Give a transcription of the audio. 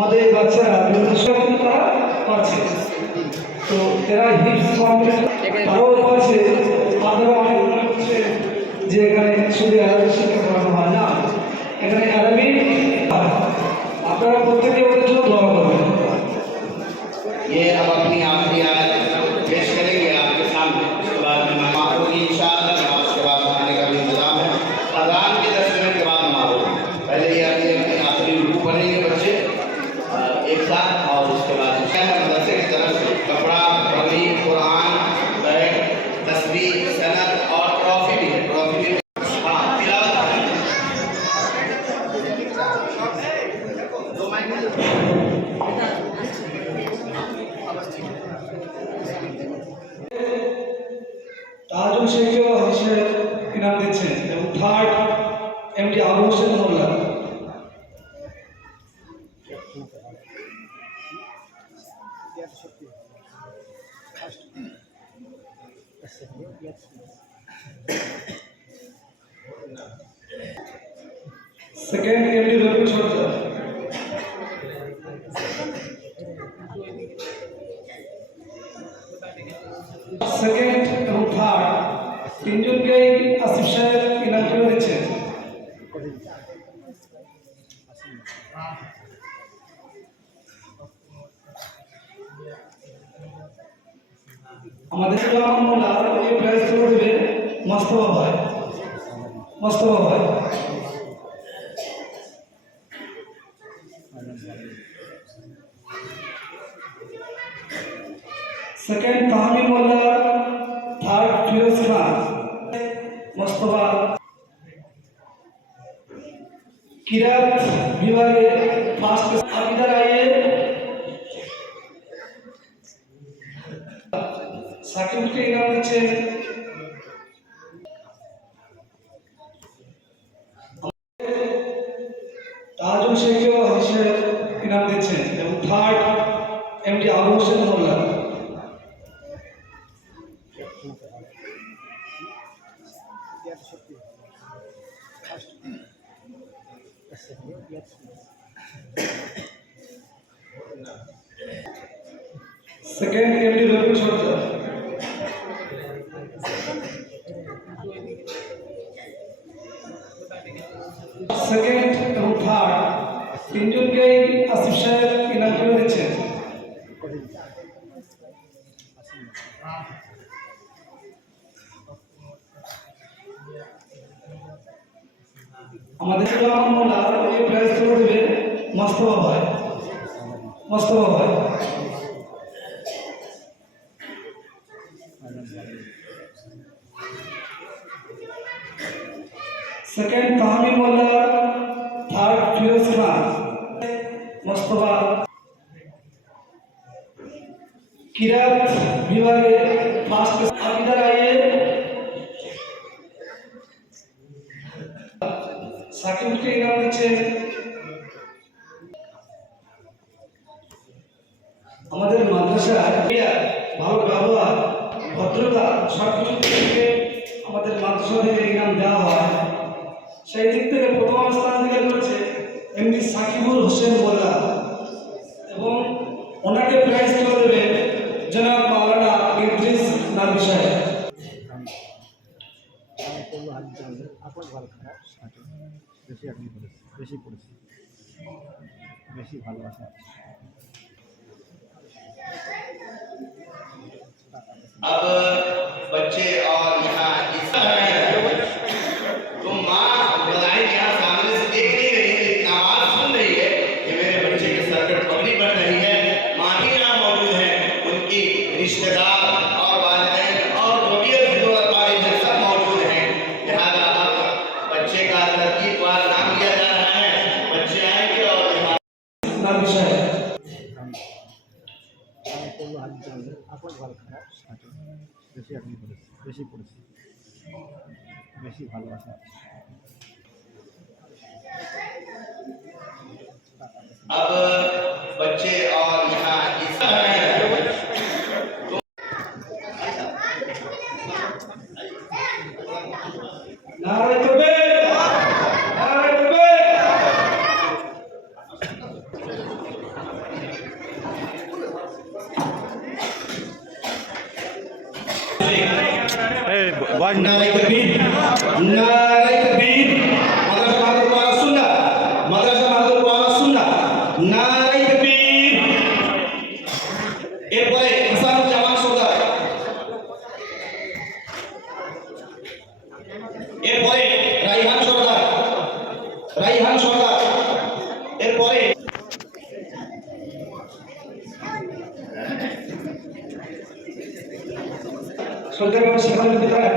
আমাদের এই বাচ্চারা বিভিন্ন সময় তারা পাচ্ছে, তো এরা হিপস কমপ্লিট তারাও পাচ্ছে। আপনারা অনেক মনে হচ্ছে যে এখানে শুধু আরবি শিক্ষা করানো হয় না, এখানে আরবি আপনারা প্রত্যেকে ওদের জন্য দোয়া করবেন। ये अब अपनी आखिरी आयत पेश करेंगे आपके सामने। उसके बाद में नमाज होगी इंशाअल्लाह। नमाज के बाद खाने का भी इंतजाम है। अज़ान के 10 मिनट के बाद नमाज होगी। पहले ये अपनी आखिरी रुकू पढ़ेंगे बच्चे एक साथ, और उसके बाद मदरसे की तरफ से कपड़ा, पगड़ी, कुरान, बैग, तस्बीह, सनद और ट्रॉफी भी है। ट्रॉफी भी हाँ तिलावत তাজুল শেখও হাদিসের ইনাম দিচ্ছেন এবং থার্ড এমডি আবু হোসেন মোল্লা। সেকেন্ড এমডি রবি সরকার। সেকেন্ড এবং থার্ড তিনজনকেই আসিফ সাহেব ইনাম করে দিচ্ছেন। আমাদের প্রাইজ করে দেবে মোস্তফা ভাই। মোস্তফা ভাই সেকেন্ড তাহমিদ মোল্লা, থার্ড ফিরোজ খান। মোস্তফা কিরাত বিভাগে ফার্স্ট আবিদার আইয়ে সাকিবকে ইনাম দিচ্ছেন। তাজুল শেখও হাদিসের ইনাম দিচ্ছেন এবং থার্ড এমডি আবু হোসেন মোল্লা। সেকেন্ড এমডি রবি সরকার। সেকেন্ড এবং থার্ড তিনজনকেই আসিফ সাহেব ইনাম করে দিচ্ছেন। আমাদের প্রাইজ করে দেবে মোস্তফা ভাই। মোস্তফা ভাই সেকেন্ড তাহমিদ মোল্লা, থার্ড ফিরোজ খান। মোস্তফা কিরাত বিভাগে ফার্স্ট আবিদার আইয়ে সাকিবকে ইনাম দিচ্ছেন। আমাদের মাদ্রাসায় ভালো ব্যবহার, ভদ্রতা সবকিছু থেকে আমাদের মাদ্রাসা থেকে ইনাম দেওয়া হয়। সেই দিক থেকে প্রথম স্থান অধিকার করেছে এমডি সাকিবুল হোসেন মোল্লা এবং ওনাকে প্রাইজ করে দেবে জনাব মাওলানা ইদ্রিস নাবি সাহেব। বেশি ভালোবাসা। अब बच्चे और यहाँ तो माँ बधाई यहाँ सामने से देख नहीं रही है, लेकिन आवाज सुन रही है कि मेरे बच्चे के सर पर पगड़ी बन रही है। माँ भी यहाँ मौजूद है, उनकी रिश्तेदार और वालिदैन और जो भी सब मौजूद हैं। लिहाजा अब बच्चे का तरकीब वाला नाम लिया जा रहा है। बच्चे आएंगे और নাবি সাহেব। বেশি ভালোবাসা। अब बच्चे और यहाँ নারে তবে নারে তবে नारे तकबीर, नारे तकबीर। मदरसा महदुल कुरान सुन्ना, मदरसा महदुल कुरान सुन्ना, नारे तकबीर। এরপরে হাসানুল জামান সরদার, এরপরে রাইহান সরদার, রাইহান সরদার, এরপরে সরকারি ভাবে শিক্ষা বিদ্যালয়